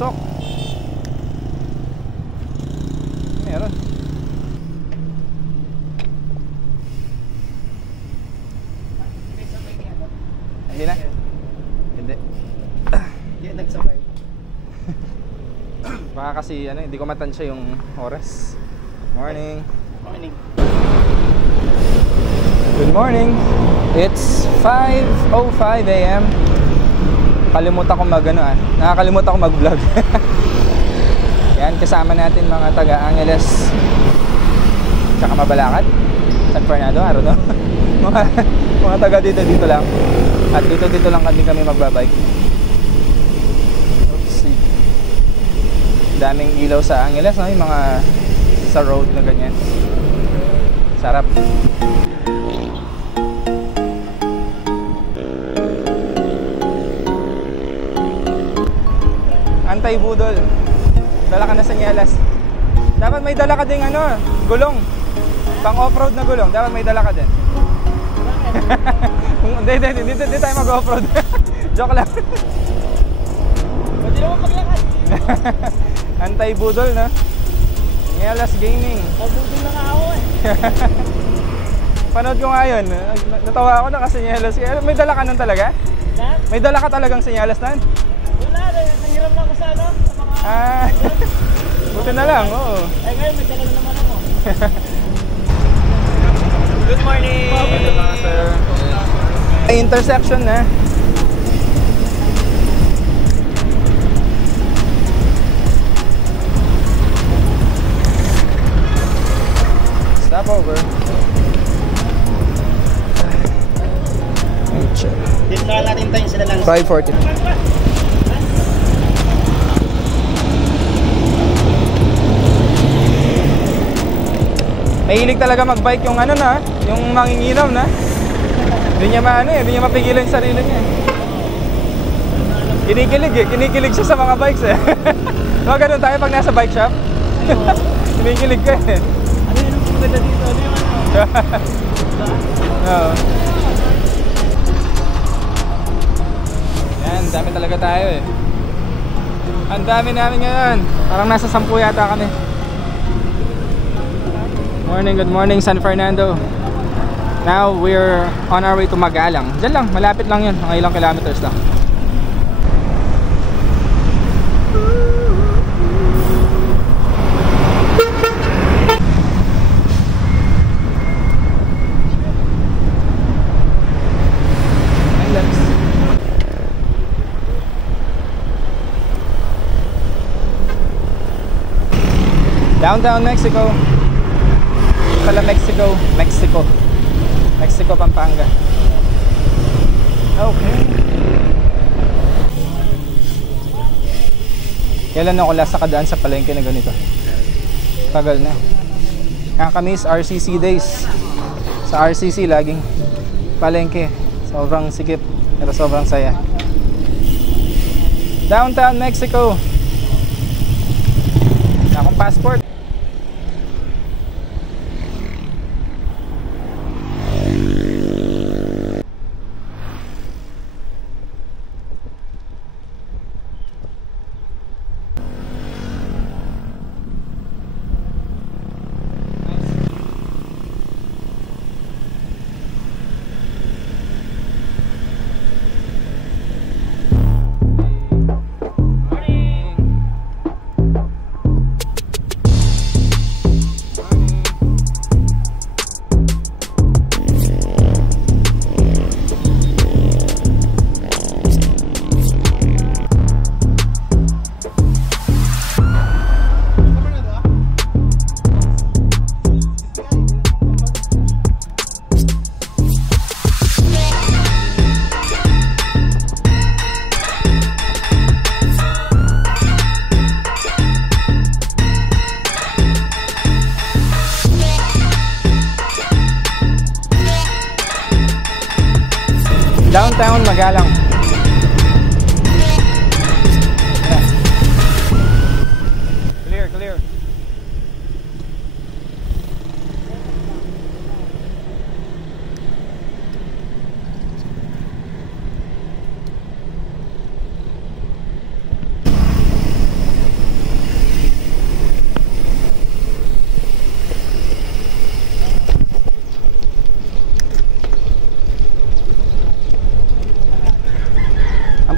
Pasok. Meron. Hindi na? Hindi. Yan nagsabay. Baka kasi ano, hindi ko matansya yung oras. Morning. Morning. Good morning. It's 5:05 AM. Nakakalimutan ko mag-vlog. Yan, kasama natin mga taga Angeles tsaka Mabalacat, San Fernando, I don't know. mga taga dito lang. At dito lang kami magbabike. Let's see. Daming ilaw sa Angeles, no? Yung mga sa road na ganyan. Sarap. Antay-budol. Dala ka na senyales. Dapat may dala ka ding ano, gulong. Pang off-road na gulong. Dapat may dala ka din. Hindi tayo mag-off-road. Joke lang. Pwede naman maglakad. Antay-budol, no? Senyales Gaming. Pabudol na nga ako eh. Panood ko nga yun. Natawa ako na kasi senyales. May dala ka nun talaga? May dala ka talagang senyales nun? Wala, nangiram na ako sa ano, sa mga... Buti na lang, oo. Eh ngayon, may dala naman ako. Good morning! Good morning, sir. Intersection na. Stop over. Dito na natin tayo sila lang. 5:40. Mahilig talaga mag-bike yung ano na, yung manginginaw na. Hindi niya mapigilan yung sarili niya. Kinikilig siya sa mga bikes eh. Mga ganun tayo pag nasa bike shop. Kinikilig ka eh. Ano yun ang maganda dito? Ano yung ano? Oo. Yan, dami talaga tayo eh. Ang dami namin ngayon. Parang nasa 10 yata kami. Good morning San Fernando. Now we're on our way to Magalang. Diyan lang, malapit lang yun. Mga ilang kilometers lang. Downtown Mexico. Pala Mexico, Pampanga. Okay. Kailan ako last nakadaan sa palengke na ganito? Tagal na. Kaya kami is RCC days. Sa RCC laging palengke. Sobrang sikip, pero sobrang saya. Downtown Mexico. Wala akong passport. Downtown Magalang. Clear.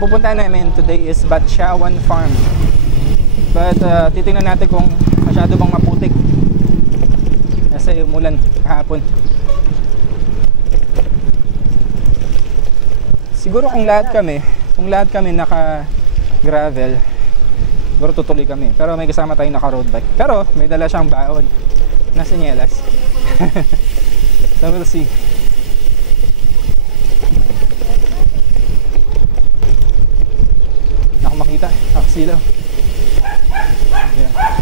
pupuntahan namin today is Batchawan Farm. But titingnan natin kung masyado bang maputik kasi umulan kahapon. Siguro kung lahat kami naka gravel, siguro tutuloy kami. Pero may kasama tayong naka road bike. Pero may dala siyang baon na sinyelas. So we'll see. Ako makita, silaw. Yeah.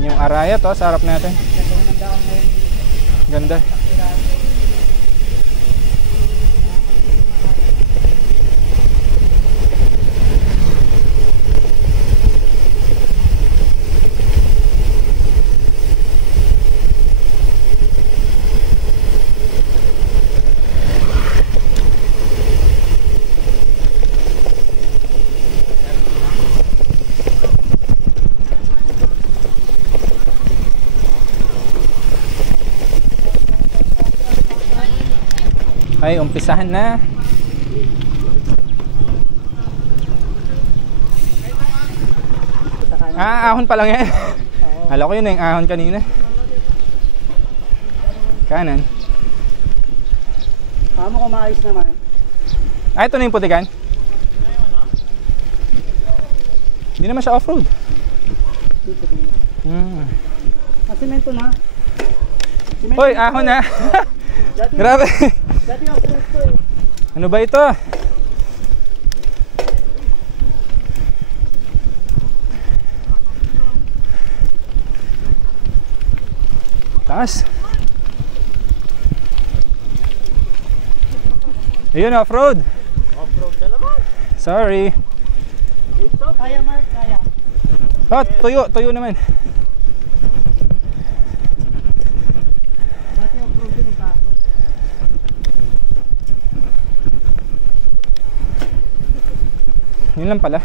Yung araya to, sa harap natin. Ganda. Ay, umpisahan na. Ahon pa lang yan. Alam ko yun na yung ahon kanina. Kanan. Kamo ko maayos naman. Ito na yung putikan. Hindi naman siya off-road. Semento na. Hoy, ahon na. Grabe. Dati off-road to eh. Ano ba ito? Taas. Ayun, off-road. Off-road na naman. Sorry. Ito, kaya Mark, kaya. Oh, tuyo naman. Dati off-road yun yung kaso. Yun lang pala.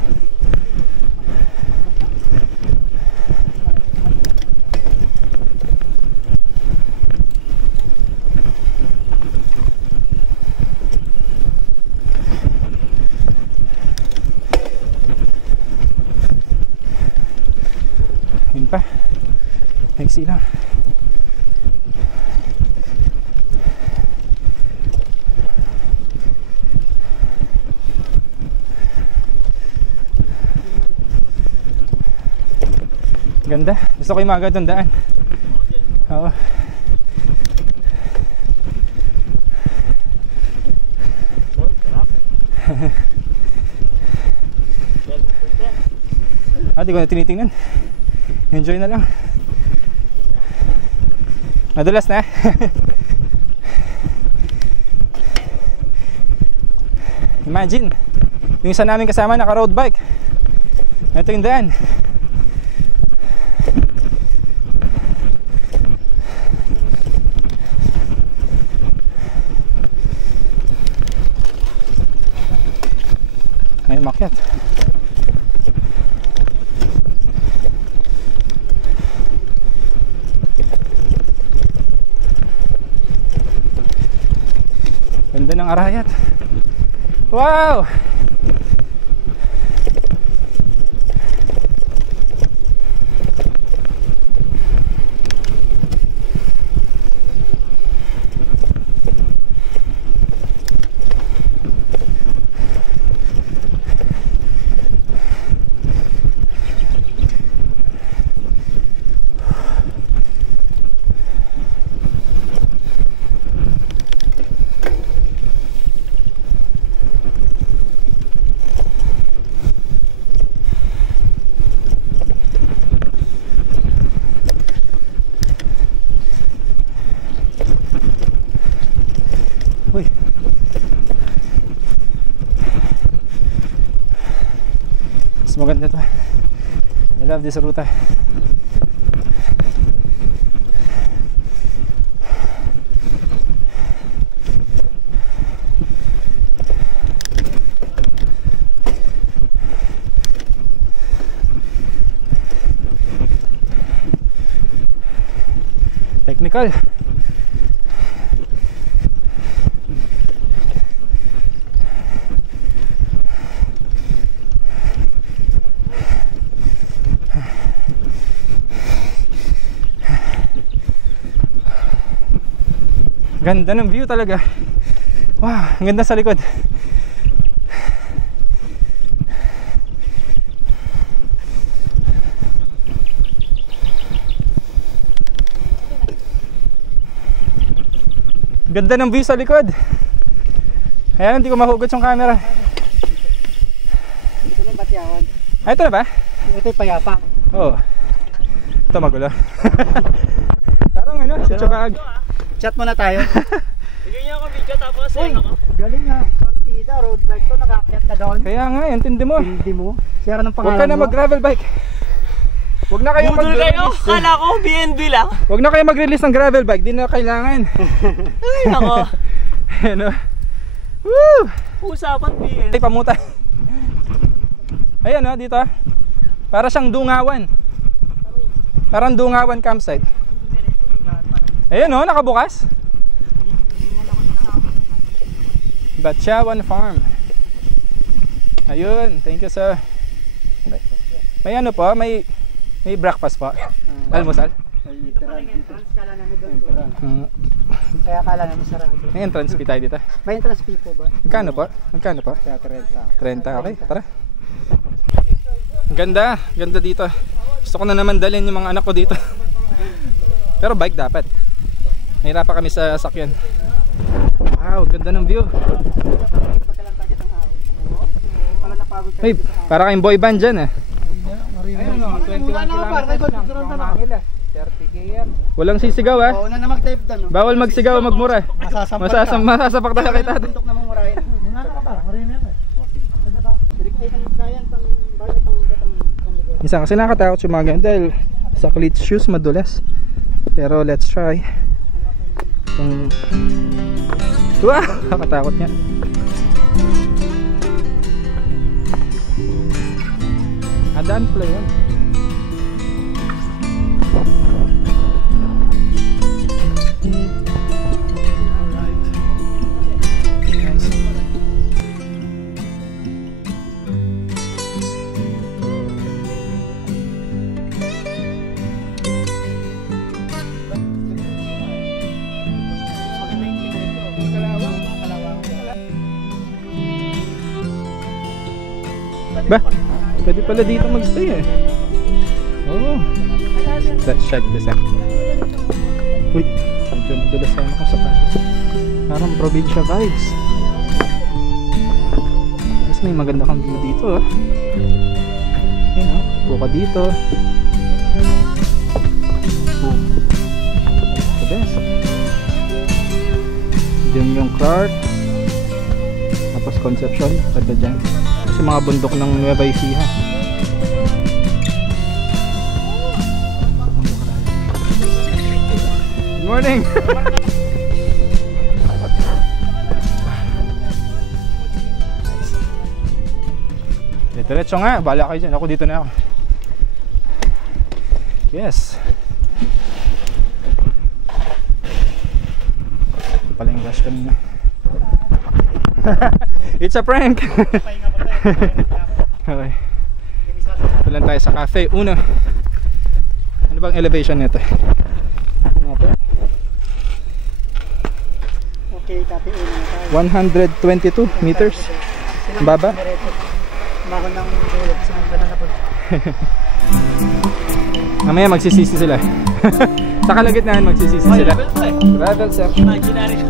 Yun pa. Naiksi lang. Ganda. Gusto ko yung mga ganitong daan. Oo. Di ko na tinitingnan. Enjoy na lang. Madulas na. Imagine, yung isa namin kasama naka road bike. Ito yung daan. Ay, makyat. Ganda ng arayat. Wow! Uy. Mas maganda to. I love this ruta. Vertical. Ganda ng view talaga. Wow, ang ganda sa likod. Ganda ng view sa likod. Ayan, hindi ko mahugot yung camera. Ito na yung Batyawan. Ay, ito na ba? Ito yung Payapa. Oo. Ito magulo. Parang ano, chuchubag. Chat muna tayo. Bigyan niyo ako video tapos Uy, galing nga. Partida, road bike to. Nakaakyat ka doon. Kaya nga, intindi mo. Hindi mo. Share ng pangalan mo. Huwag ka na mag-gravel bike. Huwag na kayo budol kayo, mag-release. kala ko BNB lang. Huwag na kayo mag-release ng gravel bike. Di na kailangan. Ay nako. Ano? Woo! Usapan BNB. Ay, pamutay. Ayan o, dito. Para siyang dungawan. Parang dungawan campsite. Ayan o, nakabukas. Batyawan Farm. Ayun, thank you sir. May ano po, may breakfast po. Almusal. Kaya akala namin sarado. May entrance fee tayo dito. May entrance fee po ba? Magkano po? Magkano po? Kaya 30. 30, okay, tara. Ganda, ganda dito. Gusto ko na naman dalhin yung mga anak ko dito. Pero bike dapat. Nahirapan kami sa sakyan. Wow, ganda ng view. Hey, para kayong boy band dyan eh. Ayun o, 21 kilometers na Manila. 30 km. Walang sisigaw ah. Oo, na mag-dive doon. Bawal magsigaw, magmura. Masasapak tayo kay tatay. Bundok na mumurahin. Wala na ba? Marin yan eh. Direktay kang kayan, bakit ang lugar? Minsan kasi nakatakot yung mga ganyan dahil sa cleat shoes madulas. Pero let's try. Wah! Nakatakot niya. Adaan pala yun. Ba, pwede pala dito magstay eh. Oh. Let's check this out. Uy, medyo madulas sana akong sapatos. Parang probinsya vibes. Mas may maganda kang view dito oh. Yan oh, buka dito. Oh, the best. Diyan yung Clark. Tapos Concepcion, pwede dyan. Kasi mga bundok ng Nueva Ecija. Good morning! Diretso nga, bahala kayo dyan. Ako dito na ako. Yes! Ito pala yung rush kanina. It's a prank! Okay. Tulan tayo sa cafe. Una. Ano bang elevation nito? Okay, cafe una tayo. 122 meters. Baba. Mahon ng bulog sa mga banana po. Mamaya magsisisi sila. Sa kalagitnaan magsisisi sila. Gravel sir. Imaginary.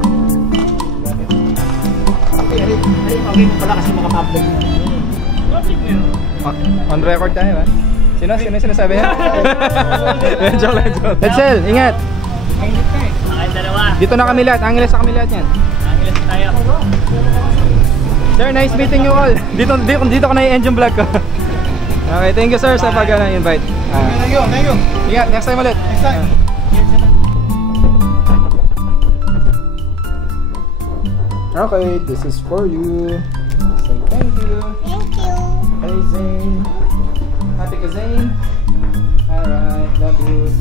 Okay pala kasi mga public. On record tayo ha. Sino sinasabi niya? Joke lang, joke. Edsel, ingat. Ay, dalawa. Dito na kami lahat. Angeles na kami lahat yan. Angeles tayo. Sir, nice meeting you all. Dito ko na yung engine vlog ko. Okay, thank you sir sa pag-invite. Thank you. Ingat, next time ulit. Next time. Okay, this is for you. Say thank you. Thank you. Hey Zane. Happy ka Zane? Alright, love you.